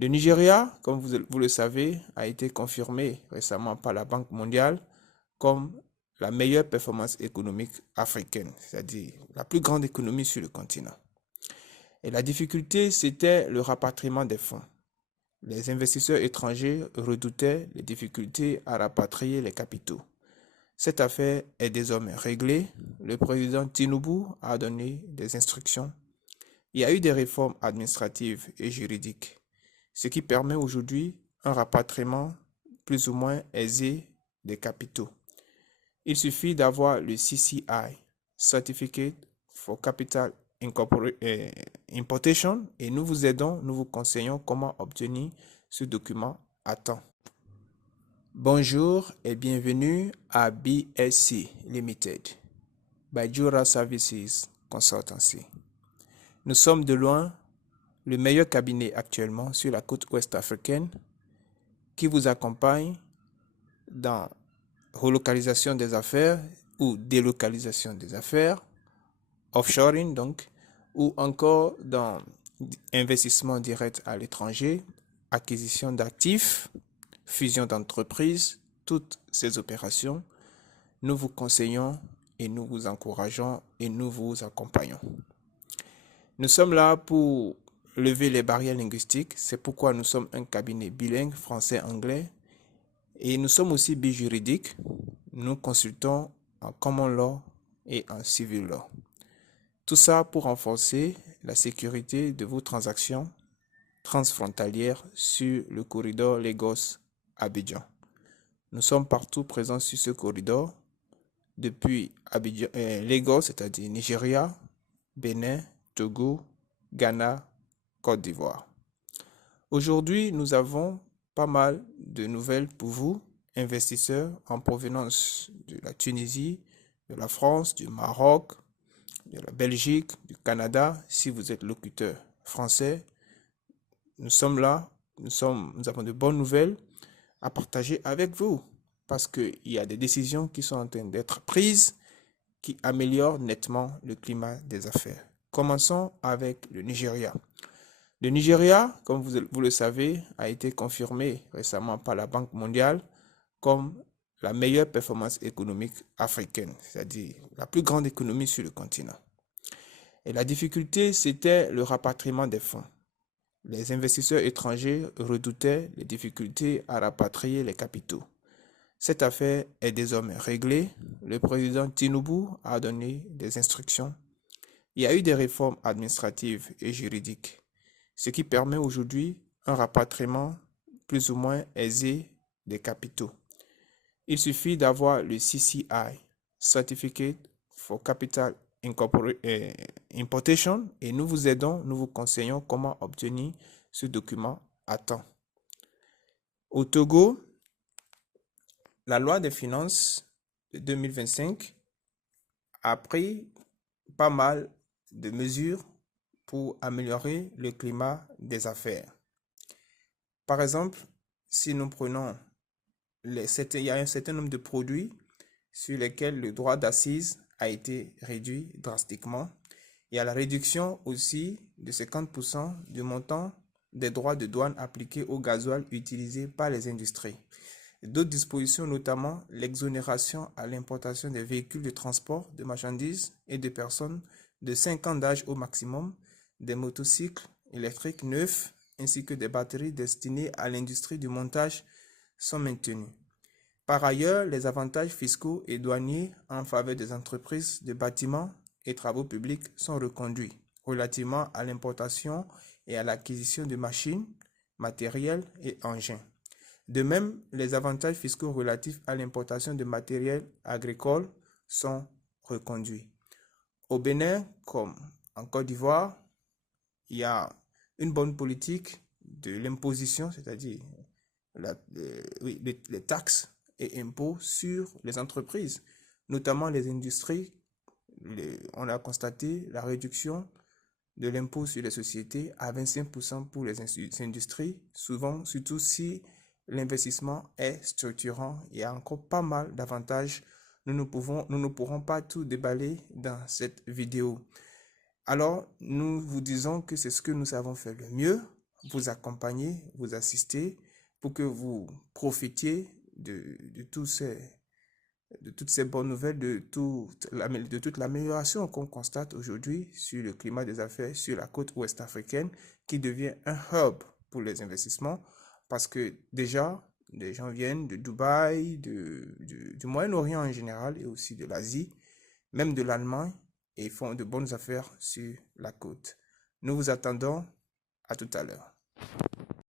Le Nigeria, comme vous le savez, a été confirmé récemment par la Banque mondiale comme la meilleure performance économique africaine, c'est-à-dire la plus grande économie sur le continent. Et la difficulté, c'était le rapatriement des fonds. Les investisseurs étrangers redoutaient les difficultés à rapatrier les capitaux. Cette affaire est désormais réglée. Le président Tinubu a donné des instructions. Il y a eu des réformes administratives et juridiques, ce qui permet aujourd'hui un rapatriement plus ou moins aisé des capitaux. Il suffit d'avoir le CCI, Certificate for Capital Importation, et nous vous aidons, nous vous conseillons comment obtenir ce document à temps. Bonjour et bienvenue à BSC Limited, Bajura Services Consultancy. Nous sommes de loin le meilleur cabinet actuellement sur la côte ouest africaine qui vous accompagne dans relocalisation des affaires ou délocalisation des affaires, offshoring donc, ou encore dans investissement direct à l'étranger, acquisition d'actifs, fusion d'entreprises, toutes ces opérations, nous vous conseillons et nous vous encourageons et nous vous accompagnons. Nous sommes là pour lever les barrières linguistiques, c'est pourquoi nous sommes un cabinet bilingue français-anglais et nous sommes aussi bijuridiques. Nous consultons en common law et en civil law. Tout ça pour renforcer la sécurité de vos transactions transfrontalières sur le corridor Lagos-Abidjan. Nous sommes partout présents sur ce corridor, depuis Lagos, c'est-à-dire Nigeria, Bénin, Togo, Ghana, Côte d'Ivoire. Aujourd'hui, nous avons pas mal de nouvelles pour vous, investisseurs en provenance de la Tunisie, de la France, du Maroc, de la Belgique, du Canada. Si vous êtes locuteur français, nous sommes là, nous avons de bonnes nouvelles à partager avec vous parce qu'il y a des décisions qui sont en train d'être prises qui améliorent nettement le climat des affaires. Commençons avec le Nigeria. Le Nigeria, comme vous le savez, a été confirmé récemment par la Banque mondiale comme la meilleure performance économique africaine, c'est-à-dire la plus grande économie sur le continent. Et la difficulté, c'était le rapatriement des fonds. Les investisseurs étrangers redoutaient les difficultés à rapatrier les capitaux. Cette affaire est désormais réglée. Le président Tinubu a donné des instructions. Il y a eu des réformes administratives et juridiques, ce qui permet aujourd'hui un rapatriement plus ou moins aisé des capitaux. Il suffit d'avoir le CCI, Certificate for Capital Importation, et nous vous aidons, nous vous conseillons comment obtenir ce document à temps. Au Togo, la loi des finances de 2025 a pris pas mal de mesures pour améliorer le climat des affaires. Par exemple, si nous prenons il y a un certain nombre de produits sur lesquels le droit d'accise a été réduit drastiquement. Il y a la réduction aussi de 50% du montant des droits de douane appliqués au gasoil utilisé par les industries. D'autres dispositions, notamment l'exonération à l'importation des véhicules de transport de marchandises et de personnes de 5 ans d'âge au maximum, des motocycles électriques neufs ainsi que des batteries destinées à l'industrie du montage sont maintenus. Par ailleurs, les avantages fiscaux et douaniers en faveur des entreprises de bâtiments et travaux publics sont reconduits relativement à l'importation et à l'acquisition de machines, matériels et engins. De même, les avantages fiscaux relatifs à l'importation de matériel agricole sont reconduits. Au Bénin, comme en Côte d'Ivoire, il y a une bonne politique de l'imposition, c'est-à-dire les taxes et impôts sur les entreprises, notamment les industries. On a constaté la réduction de l'impôt sur les sociétés à 25% pour les industries, souvent, surtout si l'investissement est structurant. Il y a encore pas mal d'avantages. Nous ne pourrons pas tout déballer dans cette vidéo. Alors, nous vous disons que c'est ce que nous savons faire le mieux. vous accompagner, vous assister pour que vous profitiez de toutes ces bonnes nouvelles, de toute l'amélioration qu'on constate aujourd'hui sur le climat des affaires sur la côte ouest africaine, qui devient un hub pour les investissements, parce que déjà, des gens viennent de Dubaï, du Moyen-Orient en général, et aussi de l'Asie, même de l'Allemagne, et font de bonnes affaires sur la côte. Nous vous attendons. À tout à l'heure.